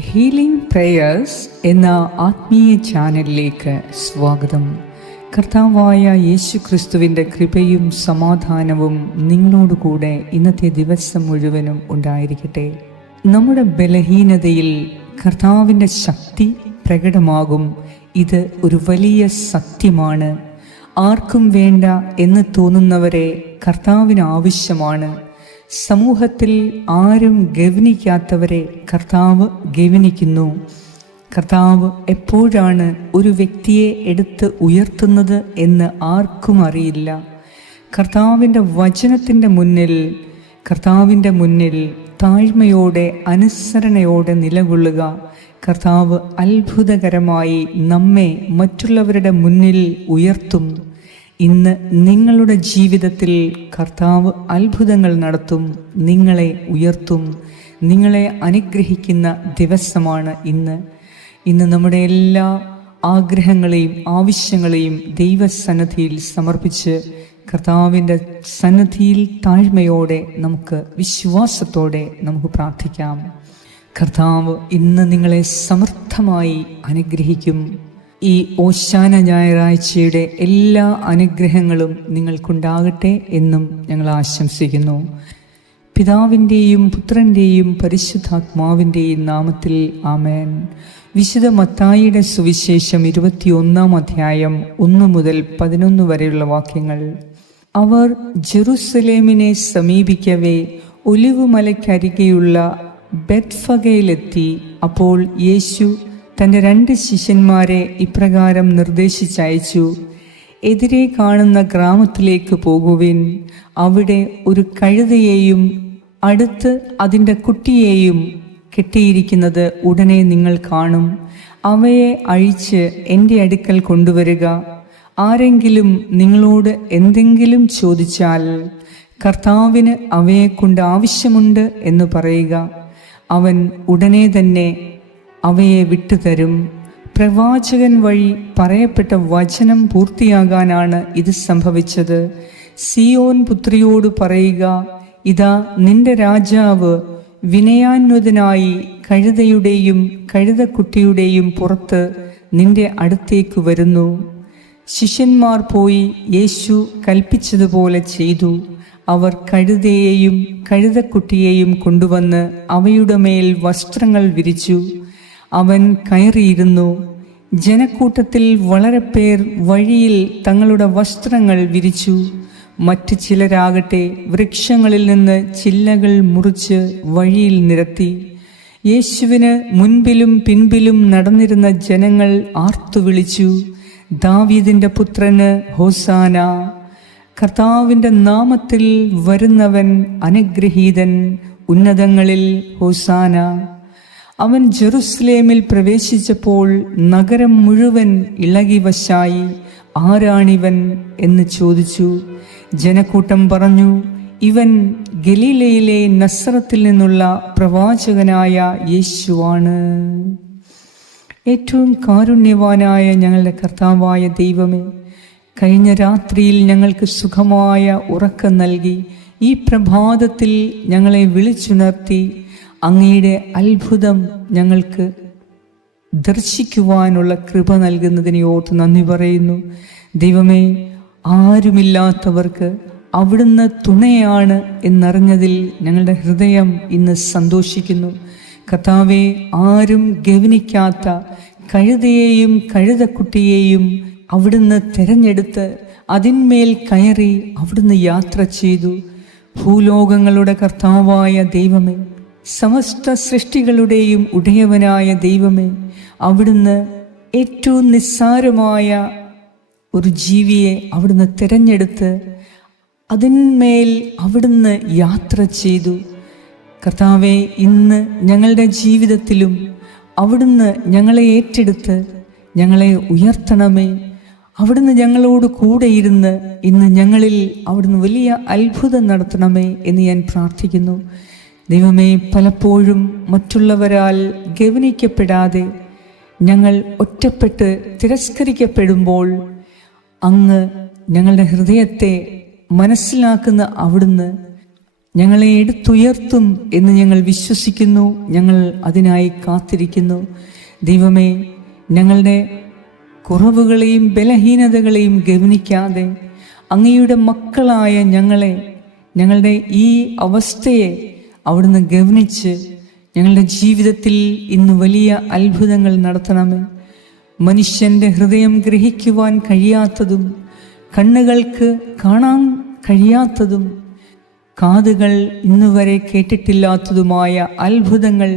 Healing prayers എന്ന ആത്മീയ ചാനലിലേക്ക് സ്വാഗതം. കർത്താവായ യേശു ക്രിസ്തുവിന്റെ കൃപയും സമാധാനവും നിങ്ങളോടുകൂടെ ഇന്നത്തെ ദിവസം മുഴുവനും ഉണ്ടായിരിക്കട്ടെ. നമ്മുടെ ബലഹീനതയിൽ കർത്താവിന്റെ ശക്തി പ്രകടമാകും. ഇത് ഒരു വലിയ സത്യമാണ്. ആർക്കും വേണ്ട എന്ന് തോന്നുന്നവരെ കർത്താവിന് ആവശ്യമാണ്. സമൂഹത്തിൽ ആരും ഗവനിക്കാത്തവരെ കർത്താവ് ഗവനിക്കുന്നു. കർത്താവ് എപ്പോഴാണ് ഒരു വ്യക്തിയെ എടുത്ത് ഉയർത്തുന്നത് എന്ന് ആർക്കും അറിയില്ല. കർത്താവിന്റെ വചനത്തിന്റെ മുന്നിൽ കർത്താവിന്റെ മുന്നിൽ താഴ്മയോടെ അനുസരണയോടെ നിലകൊള്ളുക. കർത്താവ് അത്ഭുതകരമായി നമ്മെ മറ്റുള്ളവരുടെ മുന്നിൽ ഉയർത്തും. ഇന്ന് നിങ്ങളുടെ ജീവിതത്തിൽ കർത്താവ് അത്ഭുതങ്ങൾ നടത്തും നിങ്ങളെ ഉയർത്തും നിങ്ങളെ അനുഗ്രഹിക്കുന്ന ദിവസമാണ് ഇന്ന്. ഇന്ന് നമ്മുടെ എല്ലാ ആഗ്രഹങ്ങളെയും ആവശ്യങ്ങളെയും ദൈവസന്നദ്ധിയിൽ സമർപ്പിച്ച് കർത്താവിന്റെ സന്നദ്ധിയിൽ താഴ്മയോടെ നമുക്ക് വിശ്വാസത്തോടെ നമുക്ക് പ്രാർത്ഥിക്കാം. കർത്താവ് ഇന്ന് നിങ്ങളെ സമർത്ഥമായി അനുഗ്രഹിക്കും. ഈ ഓശാന ഞായറാഴ്ചയുടെ എല്ലാ അനുഗ്രഹങ്ങളും നിങ്ങൾക്കുണ്ടാകട്ടെ എന്നും ഞങ്ങൾ ആശംസിക്കുന്നു. പിതാവിന്റെയും പുത്രന്റെയും പരിശുദ്ധാത്മാവിന്റെയും നാമത്തിൽ ആമേൻ. വിശുദ്ധ മത്തായിയുടെ സുവിശേഷം ഇരുപത്തിയൊന്നാം അധ്യായം ഒന്ന് മുതൽ പതിനൊന്ന് വരെയുള്ള വാക്യങ്ങൾ. അവർ ജെറുസലേമിനെ സമീപിക്കവേ ഒലിവുമലയ്ക്കരികെയുള്ള ബെത്ഫഗയിലെത്തി അപ്പോൾ യേശു തന്റെ രണ്ട് ശിഷ്യന്മാരെ ഇപ്രകാരം നിർദ്ദേശിച്ചയച്ചു. എതിരെ കാണുന്ന ഗ്രാമത്തിലേക്ക് പോകുവിൻ. അവിടെ ഒരു കഴുതയെയും അടുത്ത് അതിന്റെ കുട്ടിയെയും കെട്ടിയിരിക്കുന്നത് ഉടനെ നിങ്ങൾ കാണും. അവയെ അഴിച്ച് എന്റെ അടുക്കൽ കൊണ്ടുവരിക. ആരെങ്കിലും നിങ്ങളോട് എന്തെങ്കിലും ചോദിച്ചാൽ കർത്താവിന് അവയെക്കൊണ്ട് ആവശ്യമുണ്ട് എന്ന് പറയുക. അവൻ ഉടനെ തന്നെ അവയെ വിട്ടുതരും. പ്രവാചകൻ വഴി പറയപ്പെട്ട വചനം പൂർത്തിയാകാനാണ് ഇത് സംഭവിച്ചത്. സിയോൻ പുത്രിയോട് പറയുക ഇതാ നിന്റെ രാജാവ് വിനയാന്വതനായി കഴുതയുടെയും കഴുതക്കുട്ടിയുടെയും പുറത്ത് നിന്റെ അടുത്തേക്ക് വരുന്നു. ശിഷ്യന്മാർ പോയി യേശു കൽപ്പിച്ചതുപോലെ ചെയ്തു. അവർ കഴുതയെയും കഴുതക്കുട്ടിയെയും കൊണ്ടുവന്ന് അവയുടെ മേൽ വസ്ത്രങ്ങൾ വിരിച്ചു. അവൻ കയറിയിരുന്നു. ജനക്കൂട്ടത്തിൽ വളരെ പേർ വഴിയിൽ തങ്ങളുടെ വസ്ത്രങ്ങൾ വിരിച്ചു. മറ്റ് ചിലരാകട്ടെ വൃക്ഷങ്ങളിൽ നിന്ന് ചില്ലകൾ മുറിച്ച് വഴിയിൽ നിരത്തി. യേശുവിന് മുൻപിലും പിൻപിലും നടന്നിരുന്ന ജനങ്ങൾ ആർത്തുവിളിച്ചു ദാവീദിന്റെ പുത്രന് ഹോസാന കർത്താവിന്റെ നാമത്തിൽ വരുന്നവൻ അനുഗ്രഹീതൻ ഉന്നതങ്ങളിൽ ഹോസാന. അവൻ ജെറുസലേമിൽ പ്രവേശിച്ചപ്പോൾ നഗരം മുഴുവൻ ഇളകി വശായി ആരാണിവൻ എന്ന് ചോദിച്ചു. ജനക്കൂട്ടം പറഞ്ഞു ഇവൻ ഗലീലയിലെ നസ്രത്തിൽ നിന്നുള്ള പ്രവാചകനായ യേശുവാണ്. ഏറ്റവും കാരുണ്യവാനായ ഞങ്ങളുടെ കർത്താവായ ദൈവമേ കഴിഞ്ഞ രാത്രിയിൽ ഞങ്ങൾക്ക് സുഖമായ ഉറക്കം നൽകി ഈ പ്രഭാതത്തിൽ ഞങ്ങളെ വിളിച്ചുണർത്തി അങ്ങയുടെ അത്ഭുതം ഞങ്ങൾക്ക് ദർശിക്കുവാനുള്ള കൃപ നൽകുന്നതിനെ ഓർത്ത് നന്ദി പറയുന്നു. ദൈവമേ ആരുമില്ലാത്തവർക്ക് അവിടുന്ന് തുണയാണ് എന്നറിഞ്ഞതിൽ ഞങ്ങളുടെ ഹൃദയം ഇന്ന് സന്തോഷിക്കുന്നു. കർത്താവെ ആരും ഗവനിക്കാത്ത കഴുതയെയും കഴുതക്കുട്ടിയെയും അവിടുന്ന് തിരഞ്ഞെടുത്ത് അതിന്മേൽ കയറി അവിടുന്ന് യാത്ര ചെയ്തു. ഭൂലോകങ്ങളുടെ കർത്താവായ ദൈവമേ സമസ്ത സൃഷ്ടികളുടെയും ഉടയവനായ ദൈവമേ അവിടുന്ന് ഏറ്റവും നിസ്സാരമായ ഒരു ജീവിയെ അവിടുന്ന് തിരഞ്ഞെടുത്ത് അതിന്മേൽ അവിടുന്ന് യാത്ര ചെയ്തു. കർത്താവെ ഇന്ന് ഞങ്ങളുടെ ജീവിതത്തിലും അവിടുന്ന് ഞങ്ങളെ ഏറ്റെടുത്ത് ഞങ്ങളെ ഉയർത്തണമേ. അവിടുന്ന് ഞങ്ങളോട് കൂടെ ഇരുന്ന് ഇന്ന് ഞങ്ങളിൽ അവിടുന്ന് വലിയ അത്ഭുതം നടത്തണമേ എന്ന് ഞാൻ പ്രാർത്ഥിക്കുന്നു. ദൈവമേ പലപ്പോഴും മറ്റുള്ളവരാൽ ഗവനിക്കപ്പെടാതെ ഞങ്ങൾ ഒറ്റപ്പെട്ട് തിരസ്കരിക്കപ്പെടുമ്പോൾ അങ്ങ് ഞങ്ങളുടെ ഹൃദയത്തെ മനസ്സിലാക്കുന്ന അവിടുന്ന് ഞങ്ങളെ എടുത്തുയർത്തും എന്ന് ഞങ്ങൾ വിശ്വസിക്കുന്നു ഞങ്ങൾ അതിനായി കാത്തിരിക്കുന്നു. ദൈവമേ ഞങ്ങളുടെ കുറവുകളെയും ബലഹീനതകളെയും ഗവനിക്കാതെ അങ്ങയുടെ മക്കളായ ഞങ്ങളെ ഞങ്ങളുടെ ഈ അവസ്ഥയെ അവിടുന്ന് ഗവനിച്ച് ഞങ്ങളുടെ ജീവിതത്തിൽ ഇന്ന് വലിയ അത്ഭുതങ്ങൾ നടത്തണമേ. മനുഷ്യന്റെ ഹൃദയം ഗ്രഹിക്കുവാൻ കഴിയാത്തതും കണ്ണുകൾക്ക് കാണാൻ കഴിയാത്തതും കാതുകൾ ഇന്നുവരെ കേട്ടിട്ടില്ലാത്തതുമായ അത്ഭുതങ്ങൾ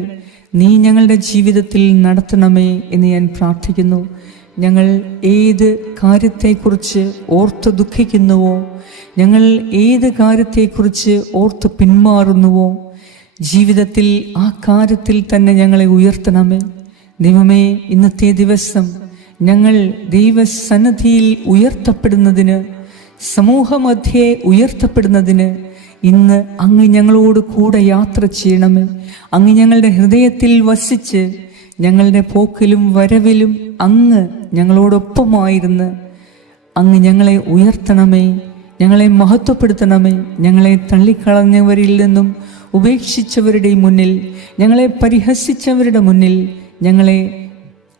നീ ഞങ്ങളുടെ ജീവിതത്തിൽ നടത്തണമേ എന്ന് ഞാൻ പ്രാർത്ഥിക്കുന്നു. ഞങ്ങൾ ഏത് കാര്യത്തെക്കുറിച്ച് ഓർത്ത് ദുഃഖിക്കുന്നുവോ ഞങ്ങൾ ഏത് കാര്യത്തെക്കുറിച്ച് ഓർത്ത് പിന്മാറുന്നുവോ ജീവിതത്തിൽ ആ കാര്യത്തിൽ തന്നെ ഞങ്ങളെ ഉയർത്തണമേ. ദൈവമേ ഇന്നത്തെ ദിവസം ഞങ്ങൾ ദൈവസന്നദ്ധിയിൽ ഉയർത്തപ്പെടുന്നതിന് സമൂഹമധ്യേ ഉയർത്തപ്പെടുന്നതിന് ഇന്ന് അങ്ങ് ഞങ്ങളോട് കൂടെ യാത്ര ചെയ്യണമേ. അങ്ങ് ഞങ്ങളുടെ ഹൃദയത്തിൽ വസിച്ച് ഞങ്ങളുടെ പോക്കിലും വരവിലും അങ്ങ് ഞങ്ങളോടൊപ്പമായിരുന്ന് അങ്ങ് ഞങ്ങളെ ഉയർത്തണമേ. ഞങ്ങളെ മഹത്വപ്പെടുത്തണമേ. ഞങ്ങളെ തള്ളിക്കളഞ്ഞവരിൽ നിന്നും ഉപേക്ഷിച്ചവരുടെ മുന്നിൽ ഞങ്ങളെ പരിഹസിച്ചവരുടെ മുന്നിൽ ഞങ്ങളെ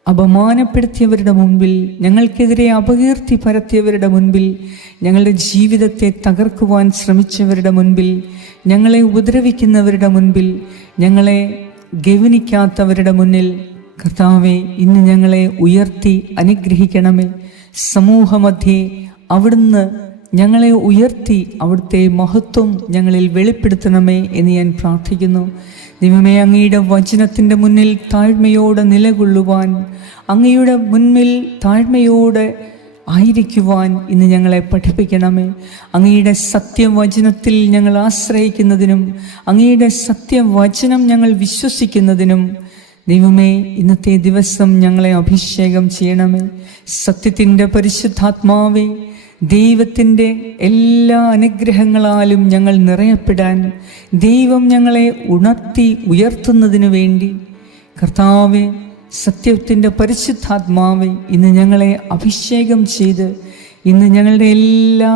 അപമാനപ്പെടുത്തിയവരുടെ മുൻപിൽ ഞങ്ങൾക്കെതിരെ അപകീർത്തി പരത്തിയവരുടെ മുൻപിൽ ഞങ്ങളുടെ ജീവിതത്തെ തകർക്കുവാൻ ശ്രമിച്ചവരുടെ മുൻപിൽ ഞങ്ങളെ ഉപദ്രവിക്കുന്നവരുടെ മുൻപിൽ ഞങ്ങളെ ഗവനിക്കാത്തവരുടെ മുന്നിൽ കർത്താവെ ഇന്ന് ഞങ്ങളെ ഉയർത്തി അനുഗ്രഹിക്കണമേ. സമൂഹമധ്യേ അവിടുന്ന് ഞങ്ങളെ ഉയർത്തി അവിടുത്തെ മഹത്വം ഞങ്ങളിൽ വെളിപ്പെടുത്തണമേ എന്ന് ഞാൻ പ്രാർത്ഥിക്കുന്നു. ദൈവമേ അങ്ങയുടെ വചനത്തിന്റെ മുന്നിൽ താഴ്മയോടെ നിലകൊള്ളുവാൻ അങ്ങയുടെ മുന്നിൽ താഴ്മയോടെ ആയിരിക്കുവാൻ ഇന്ന് ഞങ്ങളെ പഠിപ്പിക്കണമേ. അങ്ങയുടെ സത്യവചനത്തിൽ ഞങ്ങൾ ആശ്രയിക്കുന്നതിനും അങ്ങയുടെ സത്യവചനം ഞങ്ങൾ വിശ്വസിക്കുന്നതിനും ദൈവമേ ഇന്നത്തെ ദിവസം ഞങ്ങളെ അഭിഷേകം ചെയ്യണമേ. സത്യത്തിന്റെ പരിശുദ്ധാത്മാവേ ദൈവത്തിന്റെ എല്ലാ അനുഗ്രഹങ്ങളാലും ഞങ്ങൾ നിറയപ്പെടാൻ ദൈവം ഞങ്ങളെ ഉണർത്തി ഉയർത്തുന്നതിനു വേണ്ടി കർത്താവ് സത്യത്തിന്റെ പരിശുദ്ധാത്മാവ് ഇന്ന് ഞങ്ങളെ അഭിഷേകം ചെയ്ത് ഇന്ന് ഞങ്ങളുടെ എല്ലാ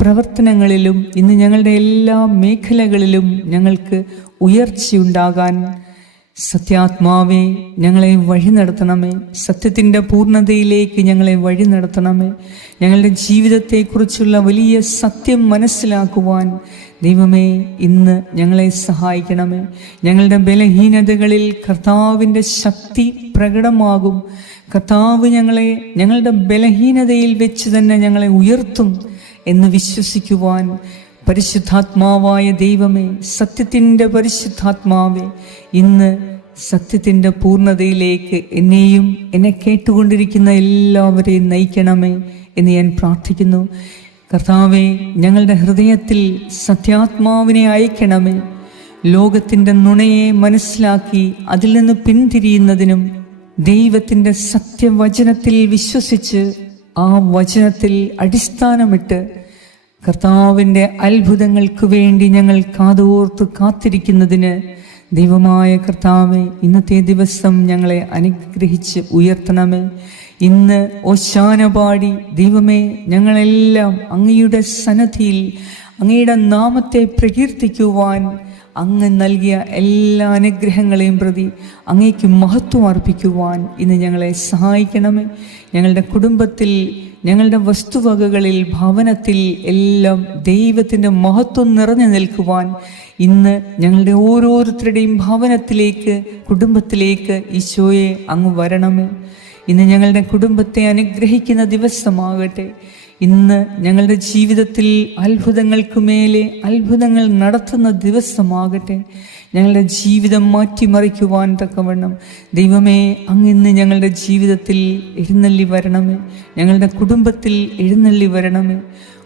പ്രവർത്തനങ്ങളിലും ഇന്ന് ഞങ്ങളുടെ എല്ലാ മേഖലകളിലും ഞങ്ങൾക്ക് ഉയർച്ചയുണ്ടാകാൻ സത്യാത്മാവേ ഞങ്ങളെ വഴി നടത്തണമേ. സത്യത്തിന്റെ പൂർണതയിലേക്ക് ഞങ്ങളെ വഴി നടത്തണമേ. ഞങ്ങളുടെ ജീവിതത്തെക്കുറിച്ചുള്ള വലിയ സത്യം മനസ്സിലാക്കുവാൻ ദൈവമേ ഇന്ന് ഞങ്ങളെ സഹായിക്കണമേ. ഞങ്ങളുടെ ബലഹീനതകളിൽ കർത്താവിന്റെ ശക്തി പ്രകടമാകും. കർത്താവ് ഞങ്ങളെ ഞങ്ങളുടെ ബലഹീനതയിൽ വെച്ച് തന്നെ ഞങ്ങളെ ഉയർത്തും എന്ന് വിശ്വസിക്കുവാൻ പരിശുദ്ധാത്മാവായ ദൈവമേ സത്യത്തിന്റെ പരിശുദ്ധാത്മാവേ ഇന്ന് സത്യത്തിന്റെ പൂർണതയിലേക്ക് എന്നെയും എന്നെ കേട്ടുകൊണ്ടിരിക്കുന്ന എല്ലാവരെയും നയിക്കണമേ എന്ന് ഞാൻ പ്രാർത്ഥിക്കുന്നു. കർത്താവെ ഞങ്ങളുടെ ഹൃദയത്തിൽ സത്യാത്മാവിനെ അയക്കണമേ. ലോകത്തിന്റെ നുണയെ മനസ്സിലാക്കി അതിൽ നിന്ന് പിന്തിരിയുന്നതിനും ദൈവത്തിന്റെ സത്യവചനത്തിൽ വിശ്വസിച്ച് ആ വചനത്തിൽ അടിസ്ഥാനമിട്ട് കർത്താവിന്റെ അത്ഭുതങ്ങൾക്ക് വേണ്ടി ഞങ്ങൾ കാതോർത്ത് കാത്തിരിക്കുന്നതിന് ദൈവമായ കർത്താവെ ഇന്നത്തെ ദിവസം ഞങ്ങളെ അനുഗ്രഹിച്ച് ഉയർത്തണമേ. ഇന്ന് ഓശാന പാടി ദൈവമേ ഞങ്ങളെല്ലാം അങ്ങയുടെ സന്നദ്ധിയിൽ അങ്ങയുടെ നാമത്തെ പ്രകീർത്തിക്കുവാൻ അങ്ങ് നൽകിയ എല്ലാ അനുഗ്രഹങ്ങളെയും പ്രതി അങ്ങേക്ക് മഹത്വം അർപ്പിക്കുവാൻ ഇന്ന് ഞങ്ങളെ സഹായിക്കണമേ. ഞങ്ങളുടെ കുടുംബത്തിൽ ഞങ്ങളുടെ വസ്തുവകകളിൽ ഭവനത്തിൽ എല്ലാം ദൈവത്തിന്റെ മഹത്വം നിറഞ്ഞു നിൽക്കുവാൻ ഇന്ന് ഞങ്ങളുടെ ഓരോരുത്തരുടെയും ഭവനത്തിലേക്ക് കുടുംബത്തിലേക്ക് ഈശോയെ അങ്ങ് വരണമേ. ഇന്ന് ഞങ്ങളുടെ കുടുംബത്തെ അനുഗ്രഹിക്കുന്ന ദിവസമാകട്ടെ. ഇന്ന് ഞങ്ങളുടെ ജീവിതത്തിൽ അത്ഭുതങ്ങൾക്ക് മേലെ അത്ഭുതങ്ങൾ നടത്തുന്ന ദിവസമാകട്ടെ. ഞങ്ങളുടെ ജീവിതം മാറ്റിമറിക്കുവാൻ തക്കവണ്ണം. ദൈവമേ അങ്ങിന്ന് ഞങ്ങളുടെ ജീവിതത്തിൽ എഴുന്നള്ളി വരണമേ. ഞങ്ങളുടെ കുടുംബത്തിൽ എഴുന്നള്ളി വരണമേ.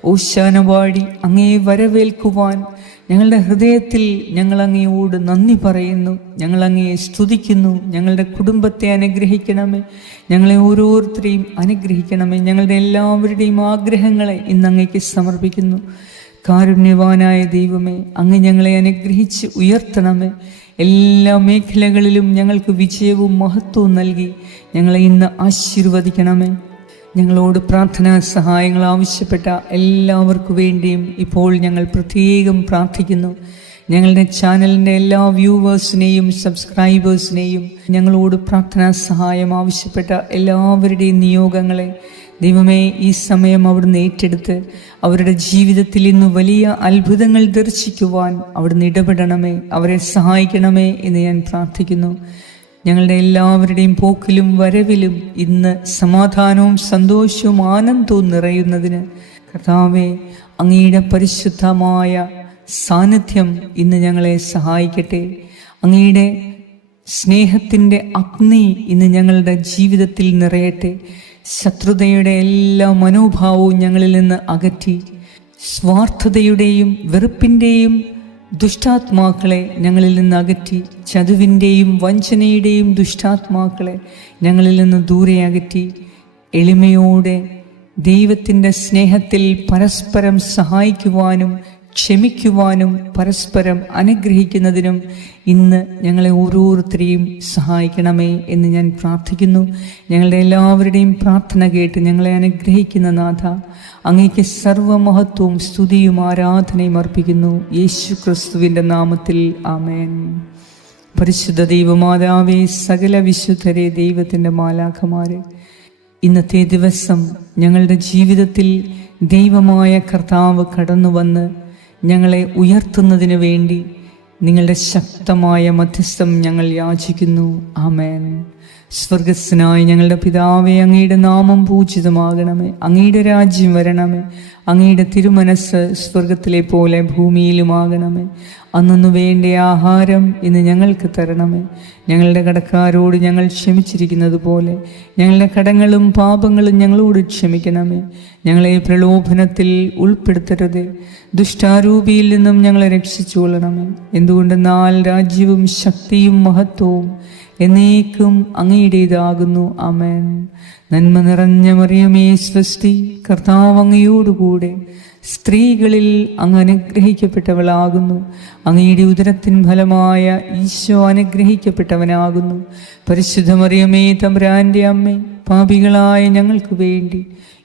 ഓശാനവാടി അങ്ങേ വരവേൽക്കുവാൻ ഞങ്ങളുടെ ഹൃദയത്തിൽ ഞങ്ങൾ അങ്ങയോട് നന്ദി പറയുന്നു. ഞങ്ങൾ അങ്ങയെ സ്തുതിക്കുന്നു. ഞങ്ങളുടെ കുടുംബത്തെ അനുഗ്രഹിക്കണമേ. ഞങ്ങളെ ഓരോരുത്തരെയും അനുഗ്രഹിക്കണമേ. ഞങ്ങളുടെ എല്ലാവരുടെയും ആഗ്രഹങ്ങളെ ഇന്ന് അങ്ങേക്ക് സമർപ്പിക്കുന്നു. കാരുണ്യവാനായ ദൈവമേ അങ്ങ് ഞങ്ങളെ അനുഗ്രഹിച്ച് ഉയർത്തണമേ. എല്ലാ മേഖലകളിലും ഞങ്ങൾക്ക് വിജയവും മഹത്വവും നൽകി ഞങ്ങളെ ഇന്ന് ആശീർവദിക്കണമേ. ഞങ്ങളോട് പ്രാർത്ഥനാ സഹായങ്ങൾ ആവശ്യപ്പെട്ട എല്ലാവർക്കു വേണ്ടിയും ഇപ്പോൾ ഞങ്ങൾ പ്രത്യേകം പ്രാർത്ഥിക്കുന്നു. ഞങ്ങളുടെ ചാനലിന്റെ എല്ലാ വ്യൂവേഴ്സിനെയും സബ്സ്ക്രൈബേഴ്സിനെയും ഞങ്ങളോട് പ്രാർത്ഥനാ സഹായം ആവശ്യപ്പെട്ട എല്ലാവരുടെയും നിയോഗങ്ങളെ ദൈവമേ ഈ സമയം അവിടുന്ന് ഏറ്റെടുത്ത് അവരുടെ ജീവിതത്തിൽ ഇന്ന് വലിയ അത്ഭുതങ്ങൾ ദർശിക്കുവാൻ അവിടുന്ന് ഇടപെടണമേ അവരെ സഹായിക്കണമേ എന്ന് ഞാൻ പ്രാർത്ഥിക്കുന്നു. ഞങ്ങളുടെ എല്ലാവരുടെയും പോക്കിലും വരവിലും ഇന്ന് സമാധാനവും സന്തോഷവും ആനന്ദവും നിറയുന്നതിന് കർത്താവെ അങ്ങയുടെ പരിശുദ്ധമായ സാന്നിധ്യം ഇന്ന് ഞങ്ങളെ സഹായിക്കട്ടെ. അങ്ങയുടെ സ്നേഹത്തിന്റെ അഗ്നി ഇന്ന് ഞങ്ങളുടെ ജീവിതത്തിൽ നിറയട്ടെ. ശത്രുതയുടെ എല്ലാ മനോഭാവവും ഞങ്ങളിൽ നിന്ന് അകറ്റി. സ്വാർത്ഥതയുടെയും വെറുപ്പിന്റെയും ദുഷ്ടാത്മാക്കളെ ഞങ്ങളിൽ നിന്ന് അകറ്റി ചതുവിന്റെയും വഞ്ചനയുടെയും ദുഷ്ടാത്മാക്കളെ ഞങ്ങളിൽ നിന്ന് ദൂരെ അകറ്റി എളിമയോടെ ദൈവത്തിന്റെ സ്നേഹത്തിൽ പരസ്പരം സഹായിക്കുവാനും ക്ഷമിക്കുവാനും പരസ്പരം അനുഗ്രഹിക്കുന്നതിനും ഇന്ന് ഞങ്ങളെ ഓരോരുത്തരെയും സഹായിക്കണമേ എന്ന് ഞാൻ പ്രാർത്ഥിക്കുന്നു. ഞങ്ങളുടെ എല്ലാവരുടെയും പ്രാർത്ഥന കേട്ട് ഞങ്ങളെ അനുഗ്രഹിക്കുന്ന നാഥ അങ്ങേക്ക് സർവമഹത്വവും സ്തുതിയും ആരാധനയും അർപ്പിക്കുന്നു. യേശു ക്രിസ്തുവിന്റെ നാമത്തിൽ ആമേൻ. പരിശുദ്ധ ദൈവമാതാവേ സകല വിശുദ്ധരെ ദൈവത്തിന്റെ മാലാഖമാരെ ഇന്നത്തെ ദിവസം ഞങ്ങളുടെ ജീവിതത്തിൽ ദൈവമായ കർത്താവ് കടന്നു വന്ന് ഞങ്ങളെ ഉയർത്തുന്നതിന് വേണ്ടി നിങ്ങളുടെ ശക്തമായ മധ്യസ്ഥം ഞങ്ങൾ യാചിക്കുന്നു. ആമേൻ. സ്വർഗസ്സനായി ഞങ്ങളുടെ പിതാവെ അങ്ങയുടെ നാമം പൂജിതമാകണമേ. അങ്ങയുടെ രാജ്യം വരണമേ. അങ്ങയുടെ തിരുമനസ് സ്വർഗത്തിലെ പോലെ ഭൂമിയിലുമാകണമേ. അന്നു വേണ്ട ആഹാരം ഇന്ന് ഞങ്ങൾക്ക് തരണമേ. ഞങ്ങളുടെ കടക്കാരോട് ഞങ്ങൾ ക്ഷമിച്ചിരിക്കുന്നത് പോലെ ഞങ്ങളുടെ കടങ്ങളും പാപങ്ങളും ഞങ്ങളോട് ക്ഷമിക്കണമേ. ഞങ്ങളെ പ്രലോഭനത്തിൽ ഉൾപ്പെടുത്തരുത്. ദുഷ്ടാരൂപിയിൽ നിന്നും ഞങ്ങളെ രക്ഷിച്ചുകൊള്ളണമേ എന്തുകൊണ്ടെന്നാൽ രാജ്യവും ശക്തിയും മഹത്വവും എന്നേക്കും അങ്ങയുടേതാകുന്നു. അമൻ നന്മ നിറഞ്ഞ മറിയമേ സൃഷ്ടി കർത്താവ് അങ്ങയോടുകൂടെ സ്ത്രീകളിൽ അങ്ങ് അനുഗ്രഹിക്കപ്പെട്ടവളാകുന്നു. അങ്ങയുടെ ഉദരത്തിൻ ഫലമായ ഈശോ അനുഗ്രഹിക്കപ്പെട്ടവനാകുന്നു. പരിശുദ്ധ മറിയമേ തമ്പുരാന്റെ അമ്മേ പാപികളായ ഞങ്ങൾക്ക് വേണ്ടി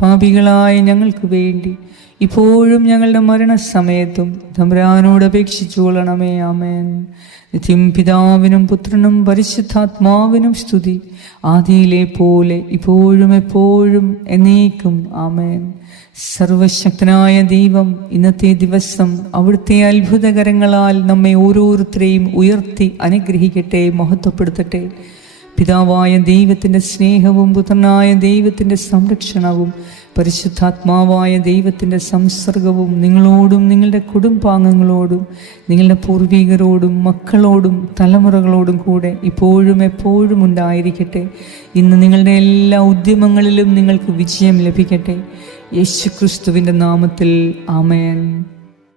പാപികളായ ഞങ്ങൾക്ക് വേണ്ടി. ഇപ്പോഴും ഞങ്ങളുടെ മരണസമയത്തും തമ്പുരാനോട് അപേക്ഷിച്ചുകൊള്ളണമേ ആമേൻ. നിത്യം പിതാവിനും പുത്രനും പരിശുദ്ധാത്മാവിനും സ്തുതി. ആദിയിലെ പോലെ ഇപ്പോഴും എപ്പോഴും എന്നേക്കും. ആമേൻ. സർവശക്തനായ ദൈവം ഇന്നത്തെ ദിവസം അവിടുത്തെ അത്ഭുതകരങ്ങളാൽ നമ്മെ ഓരോരുത്തരെയും ഉയർത്തി അനുഗ്രഹിക്കട്ടെ മഹത്വപ്പെടുത്തട്ടെ. പിതാവായ ദൈവത്തിന്റെ സ്നേഹവും പുത്രനായ ദൈവത്തിന്റെ സംരക്ഷണവും പരിശുദ്ധാത്മാവായ ദൈവത്തിന്റെ സംസർഗവും നിങ്ങളോടും നിങ്ങളുടെ കുടുംബാംഗങ്ങളോടും നിങ്ങളുടെ പൂർവികരോടും മക്കളോടും തലമുറകളോടും കൂടെ ഇപ്പോഴും എപ്പോഴും ഉണ്ടായിരിക്കട്ടെ. ഇന്ന് നിങ്ങളുടെ എല്ലാ ഉദ്യമങ്ങളിലും നിങ്ങൾക്ക് വിജയം ലഭിക്കട്ടെ. യേശുക്രിസ്തുവിന്റെ നാമത്തിൽ ആമേൻ.